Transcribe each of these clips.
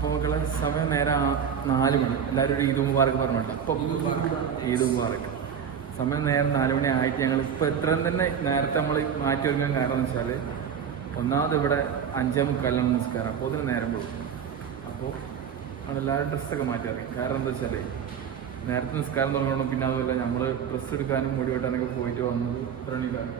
അപ്പോൾ മക്കളെ സമയം നേരം 4 മണി. എല്ലാവരും ഒരു ഈദ് മുബാറക്ക് പറഞ്ഞിട്ടുണ്ട്. അപ്പോൾ ഈദ് മുബാറക്ക് സമയം നേരം 4 മണി ആയിട്ട് ഞങ്ങൾ ഇപ്പോൾ എത്രയും തന്നെ നേരത്തെ നമ്മൾ മാറ്റി ഒരുങ്ങാൻ കാരണം എന്ന് വെച്ചാൽ ഒന്നാമത് ഇവിടെ 5:45 നിസ്കാരം, അപ്പോൾ അതിന് നേരം പോകും. അപ്പോൾ നമ്മളെല്ലാവരും ഡ്രസ്സൊക്കെ മാറ്റി അറിയും. കാരണം എന്താ വെച്ചാൽ നേരത്തെ നിസ്കാരം തുടങ്ങണം. പിന്നെ അതുപോലെ നമ്മൾ ഡ്രസ്സ് എടുക്കാനും മുടി വെട്ടാനൊക്കെ പോയിട്ട് വന്നത് എത്ര മണിക്കാണ്?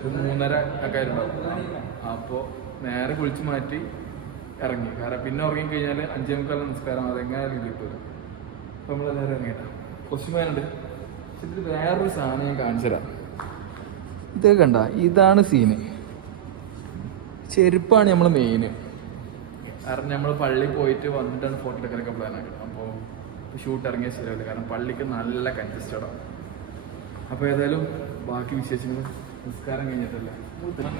3:30 ഒക്കെ ആയിട്ടുണ്ടാവും. അപ്പോൾ നേരെ കുളിച്ച് മാറ്റി ഇറങ്ങി. കാരണം പിന്നെ ഉറങ്ങിക്കഴിഞ്ഞാൽ 5:45 നിസ്കാരം അതെങ്ങനെയാലും കിട്ടും. അപ്പോൾ നമ്മളെല്ലാവരും ഇറങ്ങിയിട്ടാണ്. കൊച്ചുമാനുണ്ട്. ഇത് വേറൊരു സാധനം ഞാൻ കാണിച്ചു തരാം. ഇതൊക്കെ കണ്ട, ഇതാണ് സീന്. ചെരുപ്പാണ് നമ്മൾ മെയിന്. കാരണം നമ്മൾ പള്ളിയിൽ പോയിട്ട് വന്നിട്ടാണ് ഫോട്ടോ എടുക്കാനൊക്കെ പ്ലാൻ ആക്കുന്നത്. അപ്പോൾ ഷൂട്ട് ഇറങ്ങിയ ശരിയാവില്ല, കാരണം പള്ളിക്ക് നല്ല കൺജസ്റ്റഡാണ്. അപ്പോൾ ഏതായാലും ബാക്കി വിശേഷങ്ങൾ നിസ്കാരം കഴിഞ്ഞിട്ടല്ല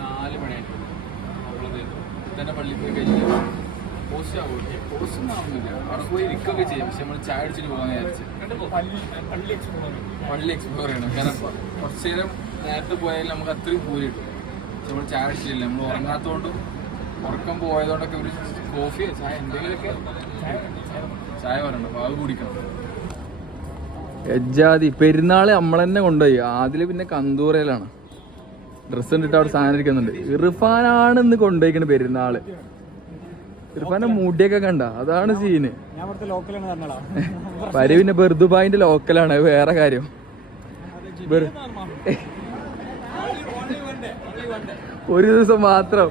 4 മണിയായിട്ടുണ്ട്. തന്നെ പള്ളിയിൽ പോയി കഴിഞ്ഞാൽ പോസ്റ്റ് ആവുമോ? പോസ്റ്റൊന്നും ആവുന്നില്ല. അവിടെ പോയി ഇരിക്കുകയൊക്കെ ചെയ്യും. പക്ഷെ നമ്മൾ ചായ അടിച്ചിട്ട് പോകാൻ വിചാരിച്ചു. പള്ളി എക്സ്പ്ലോർ ചെയ്യണം. കാരണം കുറച്ച് നേരം നേരത്തെ പോയാൽ നമുക്ക് അത്രയും പൂരി കിട്ടും. പക്ഷെ നമ്മൾ ചായ അടിച്ചിട്ടില്ല. നമ്മൾ ഉറങ്ങാത്തതുകൊണ്ടും ഉറക്കം പോയതുകൊണ്ടൊക്കെ ഒരു കോഫിയോ ചായ എന്തെങ്കിലുമൊക്കെ ചായ പറയണം. അപ്പോൾ അത് കുടിക്കണം. എജ്ജാതി പെരുന്നാൾ നമ്മൾ തന്നെ കൊണ്ടുപോയി. അതിൽ പിന്നെ കന്തൂറയിലാണ് ഡ്രസ്സ് കണ്ടിട്ട് അവിടെ സാധനം ഇരിക്കുന്നുണ്ട്. ഇർഫാനാണ് ഇന്ന് കൊണ്ടുപോയിക്കണ പെരുന്നാള്. ഇർഫാന്റെ മുടിയൊക്കെ കണ്ട, അതാണ് സീന്. പരി പിന്നെ ബെർദുബായിന്റെ ലോക്കലാണ്, വേറെ കാര്യം. ഒരു ദിവസം മാത്രം.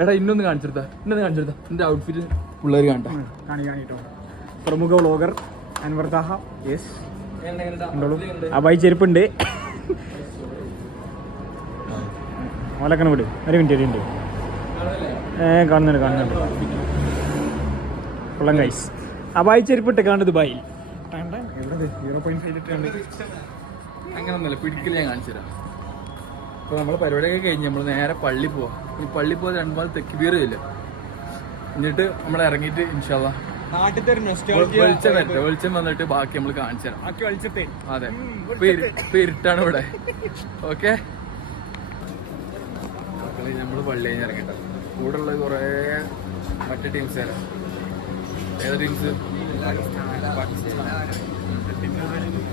എടാ ഇന്നൊന്ന് കാണിച്ചെടുത്താ, എന്റെ ഔട്ട്ഫിറ്റ് പിള്ളേർ കാണിട്ടോ. പ്രമുഖ വ്ളോഗർ അൻവർ താഹ. യെസ്, അബായി ചെരുപ്പുണ്ട്. ഓലക്കണ വിട്. ഒരു മിനിറ്റ് കാണുന്നുണ്ട് കൊള്ളാം ഗൈസ്. അബായി ചെരുപ്പിട്ട് കാണുന്നത് ദുബായിൽ. 0.5 അങ്ങനൊന്നുമല്ല, പിടിക്കൽ ഞാൻ കാണിച്ചു തരാം. അപ്പോൾ നമ്മൾ പരിപാടിയൊക്കെ കഴിഞ്ഞ് നമ്മൾ നേരെ പള്ളി പോവാം. ഈ പള്ളി പോയി 2 തെക്കുബീർ ചെല്ലും. എന്നിട്ട് നമ്മൾ ഇറങ്ങിയിട്ട് ഇൻഷാല്ലാ വെളിച്ചം വന്നിട്ട് ബാക്കി നമ്മൾ കാണിച്ചു തരാം. അതെ, ഇപ്പൊ ഇരുട്ടാണ് ഇവിടെ. ഓക്കെ, നമ്മൾ പള്ളി കഴിഞ്ഞ് ഇറങ്ങിട്ട കൂടെ ഉള്ളത് കുറേ മറ്റേ ടീംസ്. ഏത് ടീംസ്?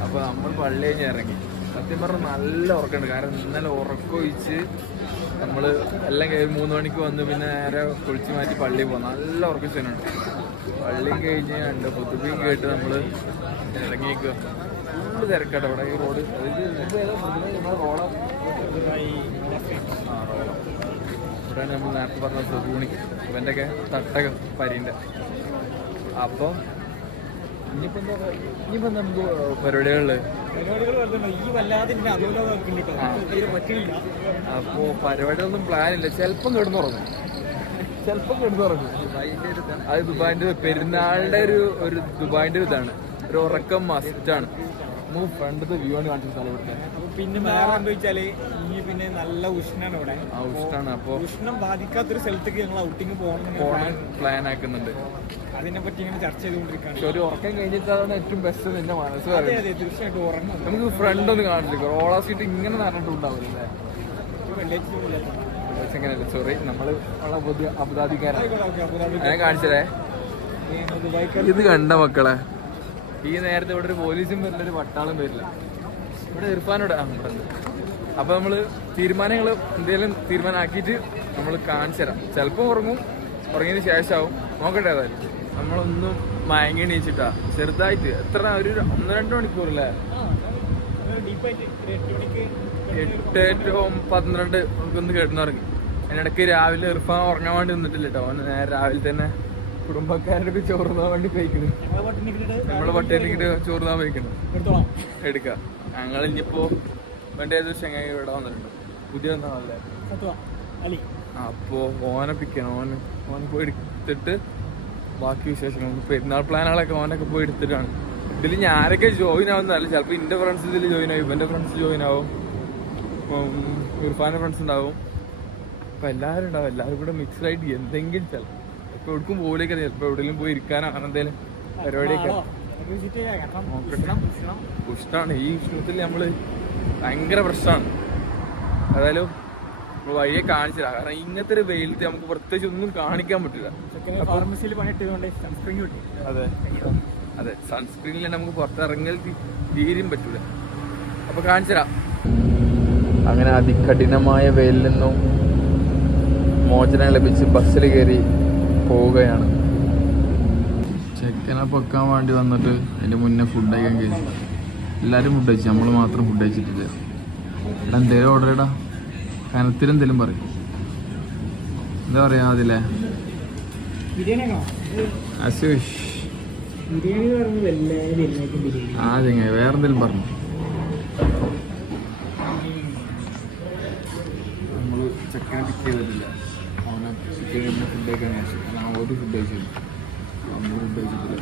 അപ്പൊ നമ്മൾ പള്ളി കഴിഞ്ഞ് ഇറങ്ങി. സത്യം പറഞ്ഞാൽ നല്ല ഉറക്കമുണ്ട്. കാരണം ഇന്നലെ ഉറക്കൊഴിച്ച് നമ്മൾ എല്ലാം 3 മണിക്ക് വന്ന് പിന്നെ നേരെ കുളിച്ച് മാറ്റി പള്ളിയിൽ പോകും. നല്ല ഉറക്കച്ചനുണ്ട്. പള്ളിയും കഴിഞ്ഞ് കണ്ട് പൊതുബിയും കേട്ട് നമ്മൾ ഇറങ്ങിയേക്കുക. ഫുള്ള് തിരക്കാട്ടെ അവിടെ ഈ റോഡ്. റോഡാ ഇവിടെ നമ്മൾ നേരത്തെ പറഞ്ഞ സൊബൂണിക്ക് ഇവൻ്റെ ഒക്കെ തട്ടകം പരീൻ്റെ. അപ്പോൾ ഇനിയിപ്പോൾ നമുക്ക് പരിപാടികളില് അപ്പോൾ പരിപാടികളൊന്നും പ്ലാനില്ല. ചിലപ്പം കിടന്നുറങ്ങും. അത് ദുബായിൻ്റെ പെരുന്നാളിൻ്റെ ഒരു ദുബായിൻ്റെ ഒരു ഇതാണ്. ഒരു ഉറക്കം മസ്റ്റാണ്. നമുക്ക് ഫ്രണ്ടത്തെ വ്യൂ ആണ് കാണിച്ച സ്ഥലം ഇവിടുത്തെ. പിന്നെ വേറെ എന്താ വെച്ചാല് ഇനി പിന്നെ നല്ല ഉഷ്ണാണ് ഇവിടെ. ഉഷ്ണാണ്. അപ്പോൾ ഉഷ്ണം ബാധിക്കാത്തൊരു സ്ഥലത്തേക്ക് ഞങ്ങൾ ഔട്ടിങ് പോകണം പ്ലാൻ ആക്കുന്നുണ്ട്. അതിനെ പറ്റി ഇങ്ങനെ ചർച്ച ചെയ്തുകൊണ്ടിരിക്കുകയാണ്. പക്ഷെ ഒരു ഉറക്കം കഴിഞ്ഞിട്ടാണ് ഏറ്റവും ബെസ്റ്റ് നിന്റെ മനസ്സ് പറയുന്നത്. തീർച്ചയായിട്ടും ഉറങ്ങും. നമുക്ക് ഫ്രണ്ട് ഒന്ന് കാണിച്ചു റോളാ സീറ്റ് ഇങ്ങനെ നടന്നിട്ടുണ്ടാവില്ലേ? എങ്ങനെയല്ല, സോറി, നമ്മൾ പുതിയ അബുദാബിക്കാരാണ്. ഞാൻ കാണിച്ചതേ. ഇത് കണ്ട മക്കളെ, ഈ നേരത്തെ ഇവിടെ ഒരു പോലീസും വരില്ല, ഒരു പട്ടാളും വരില്ല. ഇവിടെ ഇർഫാനോടെ അപ്പൊ നമ്മള് തീരുമാനങ്ങൾ എന്തെങ്കിലും തീരുമാനമാക്കിയിട്ട് നമ്മൾ കാണിച്ചു തരാം. ചിലപ്പോൾ ഉറങ്ങിയതിന് ശേഷമാവും. നോക്കട്ടെ. ഏതായാലും നമ്മളൊന്നും മയങ്ങി എണീച്ചിട്ടാ ചെറുതായിട്ട്. എത്ര ഒരു 1-2 മണിക്കൂറല്ലേ? 8 to 12 നമുക്കൊന്ന് കിടന്നിറങ്ങി. അതിനിടയ്ക്ക് രാവിലെ ഇർഫാൻ ഉറങ്ങാൻ വേണ്ടി നിന്നിട്ടില്ല കേട്ടോ. അവന് നേരെ രാവിലെ തന്നെ കുടുംബക്കാരുടെ ചോറുന്നാൻ വേണ്ടി പോയിക്കുന്നു. നമ്മളെ പട്ടേലിട്ട് ചോറുന്നാൻ പോയിക്കുന്നു. എടുക്കാം. ഞങ്ങൾ ഇനിയിപ്പോ വേണ്ട ഏതൊരു ചങ്ങായി ഇവിടെ വന്നിട്ടുണ്ട്. പുതിയ വന്നല്ലേ? അപ്പോ ഓനെ പിക്കണം. ഓനെ പോയി എടുത്തിട്ട് ബാക്കി വിശേഷങ്ങൾ പെരുന്നാൾ പ്ലാനുകളൊക്കെ ഓനൊക്കെ പോയി എടുത്തിട്ടാണ്. ഇതിൽ ഞാനൊക്കെ ജോയിൻ ആവുന്നതല്ല. ചിലപ്പോൾ എൻ്റെ ഫ്രണ്ട്സ് ഇതിൽ ജോയിൻ ആവും, ഇവൻ്റെ ഫ്രണ്ട്സ് ജോയിൻ ആവും, ഇർഫാൻ്റെ ഫ്രണ്ട്സ് ഉണ്ടാവും. അപ്പം എല്ലാവരും ഉണ്ടാവും. എല്ലാവരും കൂടെ മിക്സ്ഡ് ആയിട്ട് എന്തെങ്കിലും ചിലപ്പോൾ ഇപ്പോൾ എവിടേക്കും പോകില്ലേക്കറിയാം. ചിലപ്പോൾ എവിടെയെങ്കിലും പോയി ഇരിക്കാനോ അങ്ങനെ എന്തെങ്കിലും പരിപാടിയൊക്കെ നോക്കണം. ഉഷ്ണമാണ്. ഈ ഉഷ്ണത്തിൽ നമ്മൾ ഭയങ്കര പ്രശ്നമാണ്. ഏതായാലും നമ്മൾ വഴിയെ കാണിച്ചില്ല. കാരണം ഇങ്ങനത്തെ ഒരു വെയിലത്ത് നമുക്ക് പ്രത്യേകിച്ച് ഒന്നും കാണിക്കാൻ പറ്റില്ല. ഫാർമസിയിൽ പണിയിട്ടതുകൊണ്ട് സൺസ്ക്രീൻ കിട്ടി. അതെ അതെ, സൺസ്ക്രീനിൽ നമുക്ക് പുറത്തിറങ്ങൽ തീരും പറ്റൂല. അപ്പൊ കാണിച്ചരാ. അങ്ങനെ അതികഠിനമായ വെയിലിൽ നിന്നും മോചനം ലഭിച്ച് ബസ്സിൽ കയറി പോവുകയാണ്. ചെക്കനെ പൊക്കാൻ വേണ്ടി വന്നിട്ട് അതിന്റെ മുന്നേ ഫുഡ് കഴിക്കാൻ കയറി. എല്ലാവരും ഫുഡ് കഴിച്ചു, നമ്മൾ മാത്രം ഫുഡ് കഴിച്ചിട്ടില്ല. എടാ എന്തേലും ഓർഡർ ഇടാ, കനത്തിലെന്തേലും പറയും. എന്താ പറയാ അതിലെ ആ ചെങ്ങ വേറെന്തേലും പറഞ്ഞു. നമ്മള് ചെക്കനെ പിക്ക് ചെയ്തിട്ടില്ല. അവനെ ചിക്കൻ ഫുഡ് കഴിക്കാൻ ശേഷം ഒരു ഫുഡ് കഴിച്ചില്ല, നമ്മൾ ഫുഡ് കഴിച്ചിട്ടില്ല.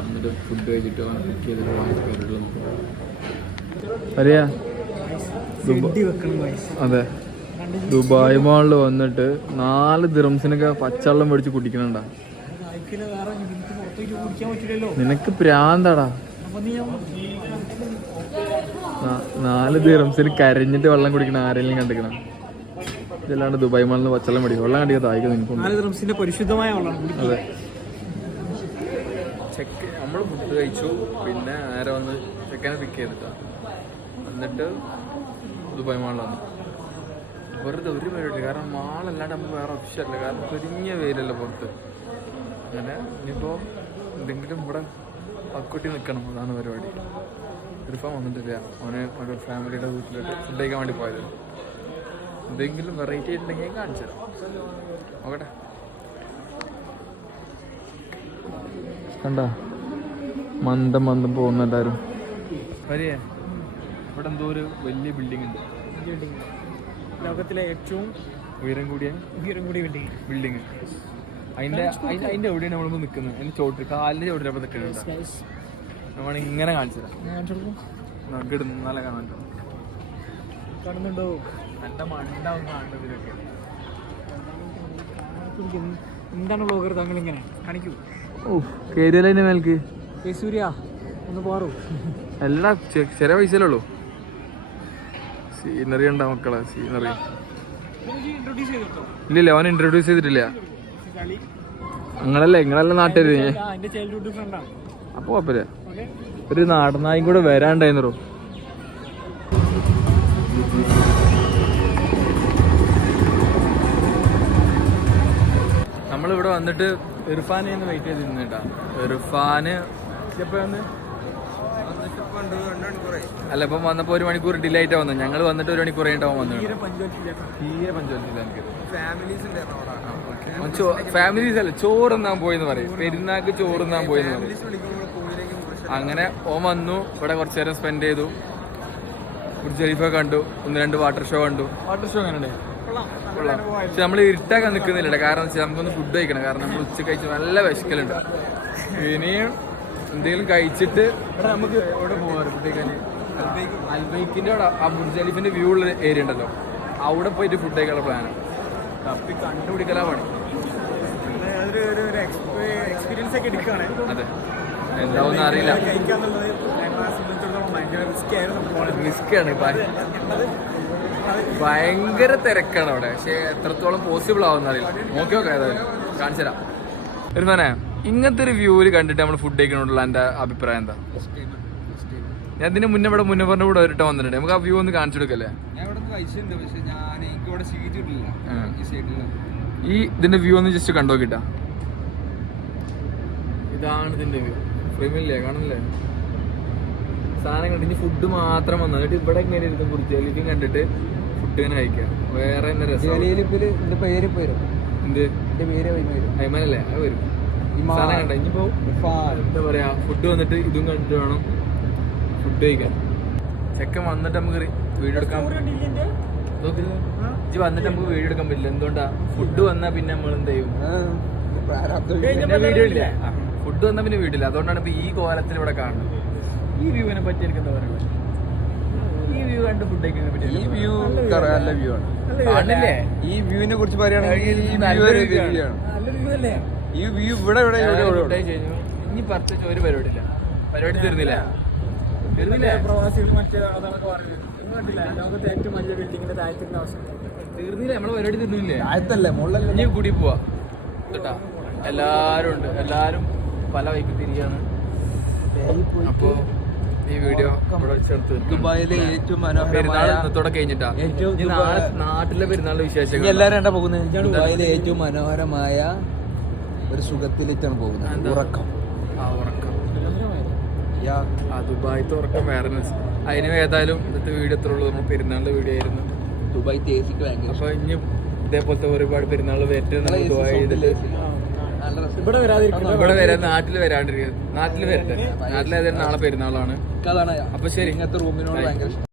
എന്നിട്ട് ഫുഡ് കഴിച്ചിട്ട് അവനെ പിക്ക് ചെയ്തിട്ട് വാങ്ങിക്കാറുള്ള അറിയാ. അതെ, ദുബായ് മാളിൽ വന്നിട്ട് 4 ദിറംസിനൊക്കെ പച്ചവെള്ളം മേടിച്ച് കുടിക്കണണ്ട. നിനക്ക് പ്രാന്താടാ. 4 ദിറംസിന് കരഞ്ഞിട്ട് വെള്ളം കുടിക്കണ ആരെങ്കിലും കണ്ടിക്കണം? ഇതല്ലാണ്ട് ദുബായ് മാളിൽ നിന്ന് പച്ചവെള്ളം മേടിക്കും. വെള്ളം കണ്ടിക്കാൻ തായ്ക്കും നിനക്ക്. പരിശുദ്ധമായ വെള്ളം. അതെ, ചെക്ക് നമ്മൾ ഫുഡ് കഴിച്ചു. പിന്നെ നേരെ വന്ന് ചെക്കനെ പിക്ക് ചെയ്തിട്ടാ. എന്നിട്ട് ദുബായ് മാളിൽ വന്നു. വെറുതെ ഒരു പരിപാടി, കാരണം മാളല്ലാണ്ട് നമുക്ക് വേറെ ഓപ്ഷൻ അല്ല. കാരണം പൊരിഞ്ഞ വെയിലല്ല പുറത്ത്. അങ്ങനെ ഇനിയിപ്പോൾ എന്തെങ്കിലും ഇവിടെ പക്കുട്ടി നിൽക്കണം, അതാണ് പരിപാടി. ഇർഫാൻ വന്നിട്ടില്ല, അവന് ഒരു ഫാമിലിയുടെ വീട്ടിലോട്ട് ഫുഡ് കഴിക്കാൻ വേണ്ടി പോയത്. എന്തെങ്കിലും വെറൈറ്റി ആയിട്ടുണ്ടെങ്കിൽ കാണിച്ചു തരാം. നോക്കട്ടെ. കണ്ട മന്ദം പോകുന്ന എല്ലാവരും വരിക. ഇവിടെ എന്തോ ഒരു വലിയ ബിൽഡിംഗ് ഉണ്ട്. ലോകത്തിലെ ഏറ്റവും ഉയരം കൂടിയ ബിൽഡിങ്. അതിന്റെ എവിടെയാണ് നമ്മളിപ്പോൾ നിൽക്കുന്നത്? അതിന്റെ ചോട്ടിൽ, കാലിന്റെ ചോട്ടിലപ്പോൾ നിൽക്കുന്നുണ്ട്. നമ്മൾ ഇങ്ങനെ കാണിച്ചു തരാം. നല്ല കാണുന്നുണ്ടോ? നല്ല മണ്ടാവും കാണുന്നതിലൊക്കെ. എന്താണ് ബ്ലോഗർ താങ്കൾ ഇങ്ങനെ കാണിക്കൂ? കേരിയല്ലേ മേൽക്ക് സൂര്യ ഒന്ന് പോറൂ. എല്ലാ ചെറിയ പൈസയിലുള്ളൂ. സീനറി ഉണ്ടാ മക്കളെ, സീനറി. ഇല്ലില്ല, അവൻ ഇൻട്രൊഡ്യൂസ് ചെയ്തിട്ടില്ല. നിങ്ങളല്ല നാട്ടുകാര്. അപ്പൊ കുഴപ്പമില്ല. ഒരു നാടനായും കൂടെ വരാണ്ടായിരുന്നോ. നമ്മളിവിടെ വന്നിട്ട് ഇർഫാനെ ഒന്ന് വെയിറ്റ് ചെയ്തിരുന്നു കേട്ടാ. ഇർഫാന് അല്ല, ഇപ്പം വന്നപ്പോൾ 1 മണിക്കൂർ ഡിലേ ആയിട്ടാണ് വന്നത്. ഞങ്ങൾ വന്നിട്ട് 1 മണിക്കൂർ കഴിഞ്ഞിട്ടാവും വന്നത്. തീരെ പഞ്ചവലിച്ചില്ല എനിക്ക്. ഫാമിലീസ് അല്ല, ചോറുന്നാൻ പോയെന്ന് പറയും. പെരുന്നാൾക്ക് ചോറുന്നാൻ പോയെന്ന് പറയും. അങ്ങനെ ഓൻ വന്നു, ഇവിടെ കുറച്ചു നേരം സ്പെൻഡ് ചെയ്തു. ബുർജ് ഖലീഫ കണ്ടു, 1-2 വാട്ടർ ഷോ കണ്ടു. വാട്ടർ ഷോ എങ്ങനെ ഉണ്ട്? പക്ഷെ നമ്മൾ ഇരുട്ടാക്കാൻ നിൽക്കുന്നില്ല. കാരണം വെച്ചാൽ നമുക്കൊന്ന് ഫുഡ് കഴിക്കണം. കാരണം നമ്മൾ ഉച്ച കഴിച്ച് നല്ല വിശക്കലുണ്ട്. ഇനിയും എന്തെങ്കിലും കഴിച്ചിട്ട് ഇവിടെ നമുക്ക് എവിടെ പോകാറ് ഫുഡ് കഴിക്കാൻ? അൽബൈക്കിന്റെ അവിടെ ആ ബുർജ് ഖലീഫിന്റെ വ്യൂ ഉള്ള ഏരിയ ഉണ്ടല്ലോ, അവിടെ പോയിട്ട് ഫുഡ് കഴിക്കാനുള്ള പ്ലാനാണ്. തപ്പി കണ്ടുപിടിക്കലാ പണി. എക്സ്പീരിയൻസ് ഒക്കെ എടുക്കുകയാണ്. അതെ, എന്താവുന്ന അറിയില്ല. റിസ്ക്കാണ്, ഭയങ്കര തിരക്കാണ് അവിടെ. പക്ഷെ എത്രത്തോളം പോസിബിൾ ആവുന്ന അറിയില്ല. നോക്കി നോക്കാം, ഏതായാലും കാണിച്ചു തരാം. ഇരുന്നാനെ ഇങ്ങനത്തെ ഒരു വ്യൂവിൽ കണ്ടിട്ട് നമ്മൾ ഫുഡ് കഴിക്കണോണ്ടുള്ള എൻ്റെ അഭിപ്രായം എന്താ? ഞാൻ ഇതിന് മുന്നേ പറഞ്ഞ കൂടെ ഒരിട്ട വന്നിട്ടുണ്ട്. നമുക്ക് ആ വ്യൂ ഒന്ന് കാണിച്ചു കൊടുക്കല്ലേ? ഈ ഇതിന്റെ വ്യൂ ഒന്ന് ജസ്റ്റ് കണ്ടോക്കിട്ടാ. ഇതാണ് ഇതിന്റെ വ്യൂ. ഫ്രെയിമില്ലേ, കാണില്ലേ സാധനം കണ്ടിട്ട്? ഇനി ഫുഡ് മാത്രം വന്നു. എന്നിട്ട് ഇവിടെ ഇങ്ങനെ ഇരുന്ന് ബുർജ് ഖലീഫയും കണ്ടിട്ട് ഫുഡ് ഇങ്ങനെ കഴിക്കാം. വേറെ തന്നെ രസം. എന്ത് അയ്മാനല്ലേ, അത് വരും. സാധനം കണ്ട. ഇനിയിപ്പോ എന്താ പറയാ, ഫുഡ് വന്നിട്ട് ഇതും കണ്ടിട്ട് വേണം ഫുഡ് കഴിക്കാൻ. ചെക്കൻ വന്നിട്ട് നമുക്ക് വീഡിയോ എടുക്കാൻ ഇജ്ജ് വന്നിട്ട് നമുക്ക് വീഡിയോ എടുക്കാൻ പറ്റില്ല. എന്തുകൊണ്ടാ? ഫുഡ് വന്നാൽ പിന്നെ നമ്മൾ എന്ത് ചെയ്യും? വീഡിയോ ഇല്ല. ഫുഡ് വന്നാൽ പിന്നെ വീഡിയോ ഇല്ല. അതുകൊണ്ടാണ് ഇപ്പൊ ഈ കോലത്തിൽ ഇവിടെ കാണുന്നത്. ഈ വ്യൂവിനെ പറ്റി എനിക്ക് എന്താ പറയുക? ഈ വ്യൂ കണ്ട് ഫുഡ് കഴിക്കുന്നതിനെ പറ്റി ഈ വ്യൂ നല്ല വ്യൂ ആണ്. കാണില്ലേ? ഈ വ്യൂവിനെ കുറിച്ച് പറയുകയാണെങ്കിൽ ഈ വ്യൂ ഇവിടെ ഇനി പറിച്ച ഒരു പരിപാടി ഇല്ല. പരിപാടി തീർന്നില്ല. പ്രവാസികൾ മറ്റേ ലോകത്തെ ഏറ്റവും വലിയ ബിൽഡിങ്ങിന്റെ താഴത്തേക്ക് അവസ്ഥ തീർന്നില്ല, നമ്മളെ പരിപാടി തീർന്നില്ലേ? താഴത്തല്ലേ മുകളിലല്ലേ? ഇനി കൂടി പോവാ കേട്ടാ. എല്ലാരും ഉണ്ട്, എല്ലാരും പല വൈക്ക് തിരിയാണ്. അപ്പൊ ഈ വീഡിയോ ഇവിടെ വെച്ചെടുത്ത് ദുബായിലെ ഏറ്റവും പെരുന്നാൾ മനോഹരമായ ഇന്നത്തോടെ കഴിഞ്ഞിട്ടാ. ഇനി നാട്ടിലെ പെരുന്നാളിന്റെ വിശേഷങ്ങൾ എല്ലാരും എന്താ പോകുന്നത്? ദുബായിലെ ഏറ്റവും മനോഹരമായ ഒരു സുഖത്തിലേക്കാണ് പോകുന്നത്. ഉറക്കം. ഉറക്കം. യാ. ദുബായിത്തെ ഉറക്കം വേറെ രസം. അതിന് ഏതായാലും ഇന്നത്തെ വീഡിയോ എത്ര ഉള്ളൂ. നമ്മൾ പെരുന്നാളിന്റെ വീഡിയോ ആയിരുന്നു. ദുബായ് തേസിക്ക് ഭയങ്കര അപ്പൊ ഇനി ഇതേപോലത്തെ ഒരുപാട് പെരുന്നാൾ വരട്ടെ. ദുബായ് ചെയ്തിട്ട് ഇവിടെ വരാതിരിക്കും. ഇവിടെ വരാൻ നാട്ടിൽ വരാണ്ടിരിക്കുക. നാട്ടിൽ വരട്ടെ. നാട്ടിലേതായാലും നാളെ പെരുന്നാളാണ്. അതാണ്. അപ്പൊ ശരി. ഇങ്ങനത്തെ റൂമിനോട് ഭയങ്കര ഇഷ്ടം.